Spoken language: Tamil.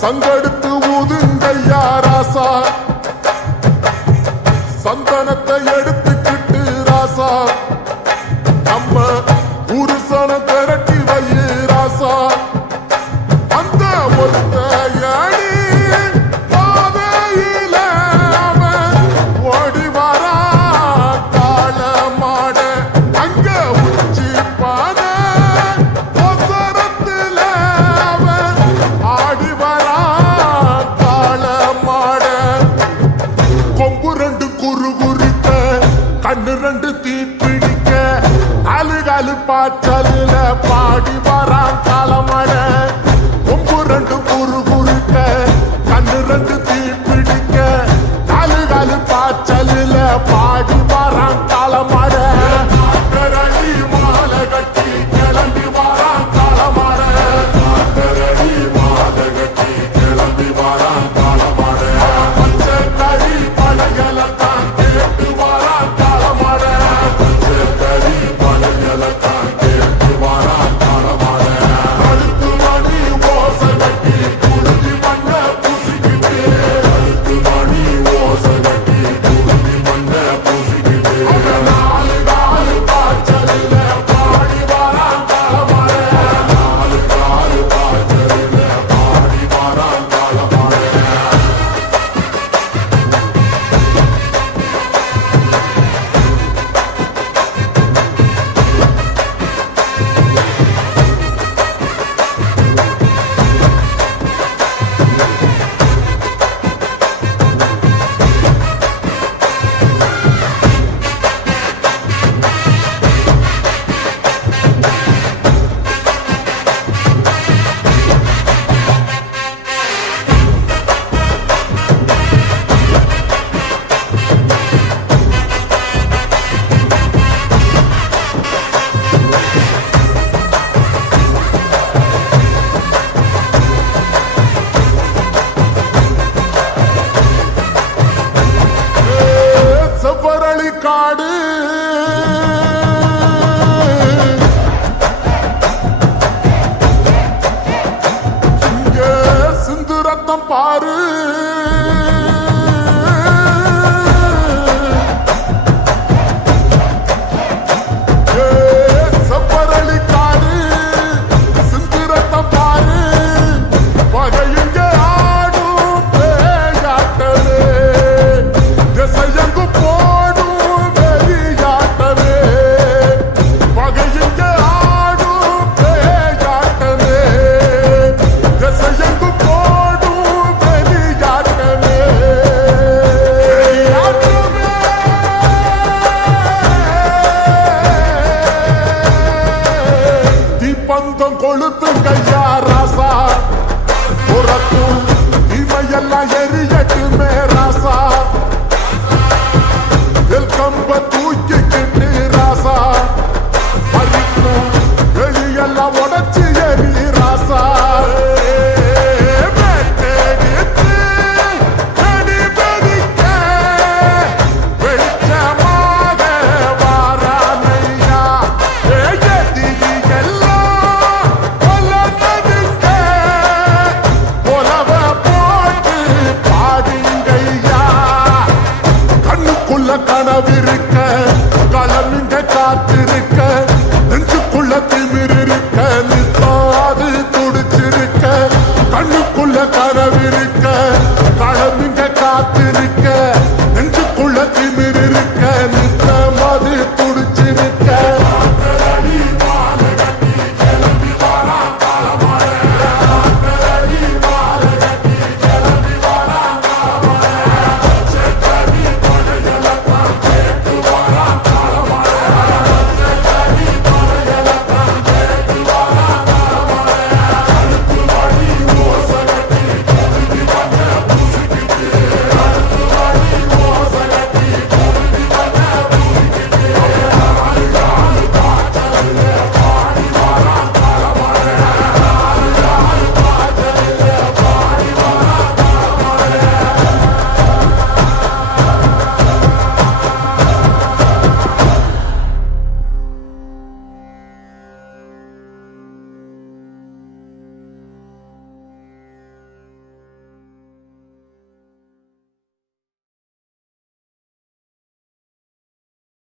சங்கெடுத்து ஊதுங்கையா ராசா, சந்தனத்தை எடுத்துக்கிட்டு ராசா, நம்ம புருஷன திரட்டி வைய ராசா. அந்த ஒத்த அடி பாதையில அவன் ஓடி வரா கால மாட, அங்க உச்சி பாத ஒசரத்துல அவன் ஆடி வரா கால மாட. கொம்பு ரெண்டு குறு குறித்த கண்ணு ரெண்டு தீப்பிடிக்க அழுகாலு பாச்சலில பாடி வரான் காலமட. கொம்பு ரெண்டு குறு குறிக்க கண்ணு ரெண்டு தீப்பிடிக்க அழுகாலு பாச்சலில பாடி வரான் காலமட. காத்தரடி மாலை கட்டி கிளம்பி வரான் காலமட, காத்தரடி மாலை கட்டி கிளம்பி வரான் காலமட. பச்சை கறி பழகலத்தான் கேட்டு வரான் காலமட, பச்சை கறி பழகலத்தான் கேட்டு வரான் காலமட. கழுத்து மணி ஓசை கட்டி குருதி மண்ண பூசிக்கிட்டு, கழுத்து மணி ஓசை கட்டி குருதி மண்ண பூசிக்கிட்டு. நாலு காலு பாய்ச்சலில் பாடி வரான் காலமட, நாலு காலு பாய்ச்சலில் பாடி வரான் காலமட. செவ்வரளி காடு இங்க சிந்து ரத்தம் பாரு. செவ்வரளி காடு சிந்து ரத்தம் பாரு. பகையுங்க ஆடும் பேயாட்டவே, திசையங்கு போடும் வெறியாட்டவே. பகையுங்க ஆடும் பேயாட்டவே, திசையங்கு போடும் வெறியாட்டவே. தீப்பந்தம் கொளுத்தும் கையா ராசா, புறத்தும் இமையெல்லாம் எரியட்டு